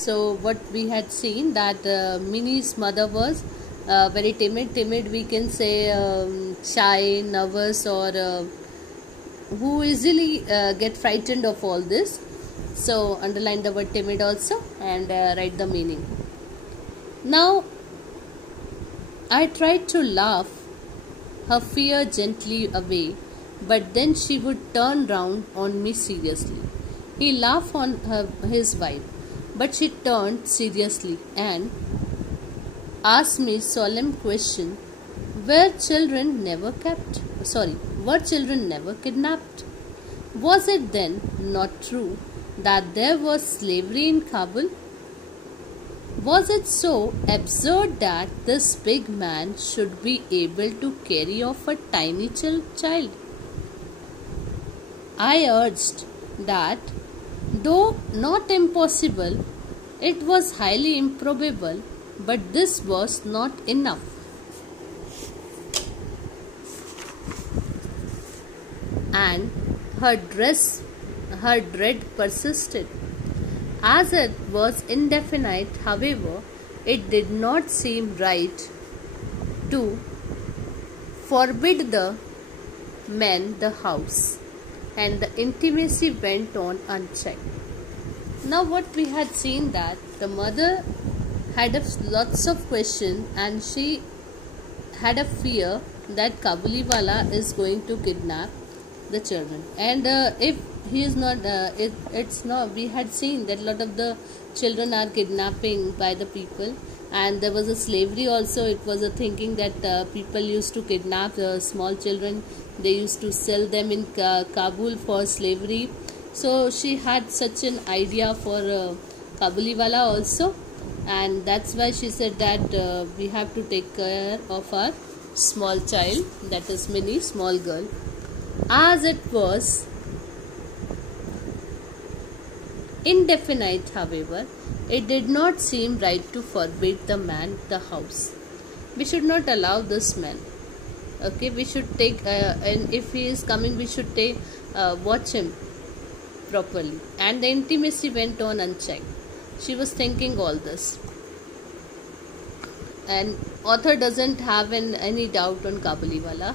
So what we had seen that Minnie's mother was very timid we can say, shy, nervous, or who easily get frightened of all this. So underline the word timid also and write the meaning. Now I tried to laugh her fear gently away, but then she would turn round on me seriously. He laughed on his wife, but she turned seriously and asked me solemn question: Were children never kidnapped? Was it then not true that there was slavery in Kabul? Was it so absurd that this big man should be able to carry off a tiny child? I urged that, though not impossible, it was highly improbable, but this was not enough. And her dread persisted. As it was indefinite, however, it did not seem right to forbid the men the house, and the intimacy went on unchecked. Now what we had seen that the mother had lots of questions and she had a fear that Kabuliwala is going to kidnap the children, and if he is not, it's not. We had seen that a lot of the children are kidnapping by the people, and there was a slavery also. It was a thinking that people used to kidnap small children. They used to sell them in Kabul for slavery. So she had such an idea for Kabuliwala also, and that's why she said that we have to take care of our small child, that is Minnie, small girl. As it was indefinite, however, it did not seem right to forbid the man the house. We should not allow this man. Okay, we should take, and if he is coming, we should take watch him properly. And the intimacy went on unchecked. She was thinking all this, and author doesn't have any doubt on Kabuliwala,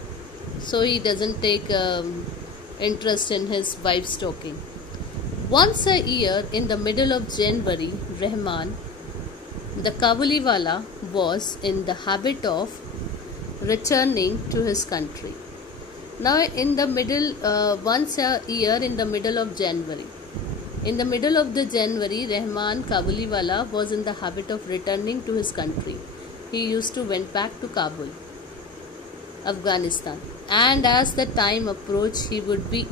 so he doesn't take interest in his wife's talking. Once a year, in the middle of January, Rahman, the Kabuliwala, was in the habit of returning to his country. Now, in the middle, once a year, in the middle of January, in the middle of the January, Rahman Kabuliwala was in the habit of returning to his country. He used to went back to Kabul, Afghanistan, and as the time approached, he would be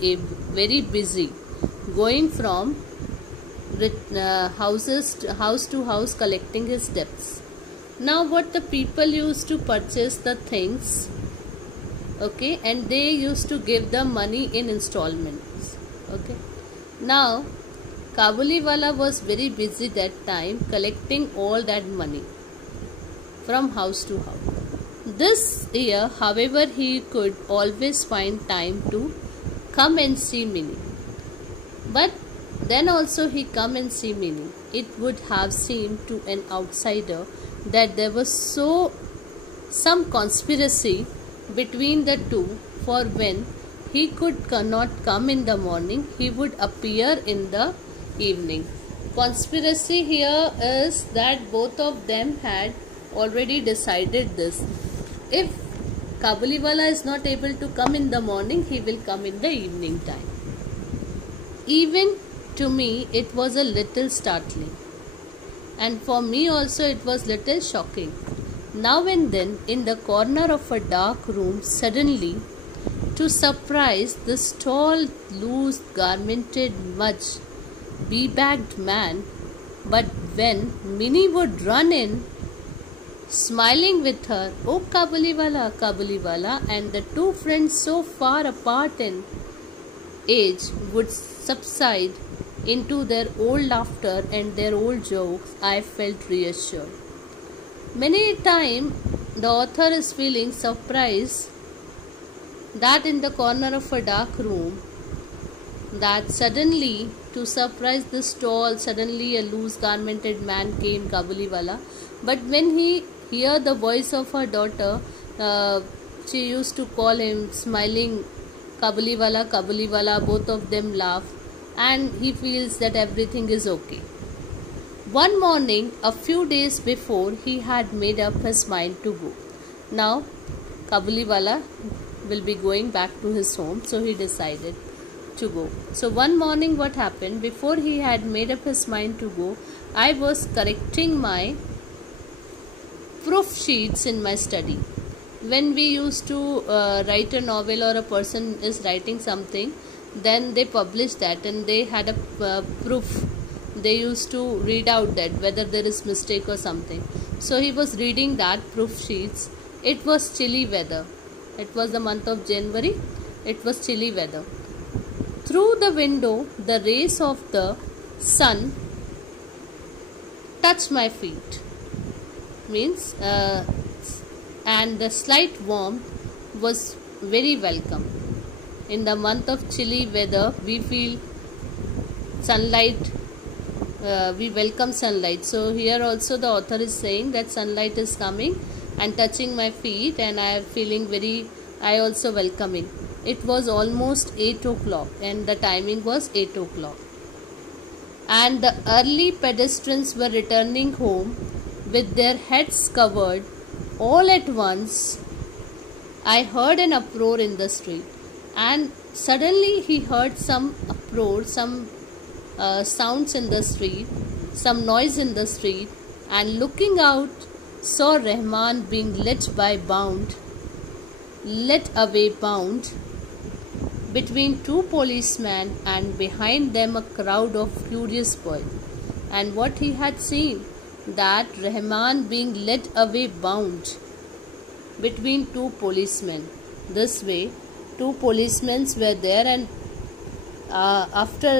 very busy, going from house to house collecting his debts. Now what the people used to purchase the things, okay, and they used to give the money in installments. Okay, now Kabuliwala was very busy that time collecting all that money from house to house. This year, however, he could always find time to come and see Minnie. But then also he come and see Minnie. It would have seemed to an outsider that there was some conspiracy between the two, for when he could not come in the morning, he would appear in the evening. Conspiracy here is that both of them had already decided this. If Kabuliwala is not able to come in the morning, he will come in the evening time. Even to me, it was a little startling, and for me also it was little shocking. Now and then, in the corner of a dark room, suddenly, to surprise this tall, loose garmented, much bebagged man, but when Minnie would run in, smiling with her, "Oh Kabuliwala, Kabuliwala," and the two friends so far apart in age would subside into their old laughter and their old jokes, I felt reassured. Many a time the author is feeling surprised that in the corner of a dark room that suddenly, to surprise this tall, suddenly a loose garmented man came, Kabuliwala. But when he heard the voice of her daughter, she used to call him, smiling, Kabuliwala, Kabuliwala. Both of them laugh, and he feels that everything is okay. One morning, a few days before, he had made up his mind to go. Now, Kabuliwala will be going back to his home, so he decided to go. So one morning what happened, before he had made up his mind to go, I was correcting my proof sheets in my study. When we used to write a novel, or a person is writing something, then they publish that, and they had a proof. They used to read out that whether there is mistake or something. So he was reading that proof sheets. It was chilly weather. It was the month of January. It was chilly weather. Through the window, the rays of the sun touched my feet. Means, and the slight warmth was very welcome. In the month of chilly weather, we feel sunlight. We welcome sunlight. So here also the author is saying that sunlight is coming and touching my feet, and I am feeling I also welcoming. It was almost 8 o'clock, and the timing was 8 o'clock. And the early pedestrians were returning home with their heads covered. All at once, I heard an uproar in the street, and suddenly he heard some uproar, some sounds in the street, some noise in the street, and looking out, saw Rahman being led away bound between two policemen, and behind them a crowd of furious boys. And what he had seen, that Rahman being led away bound between two policemen. This way, two policemen were there, and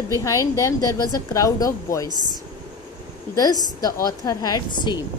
behind them there was a crowd of boys. This the author had seen.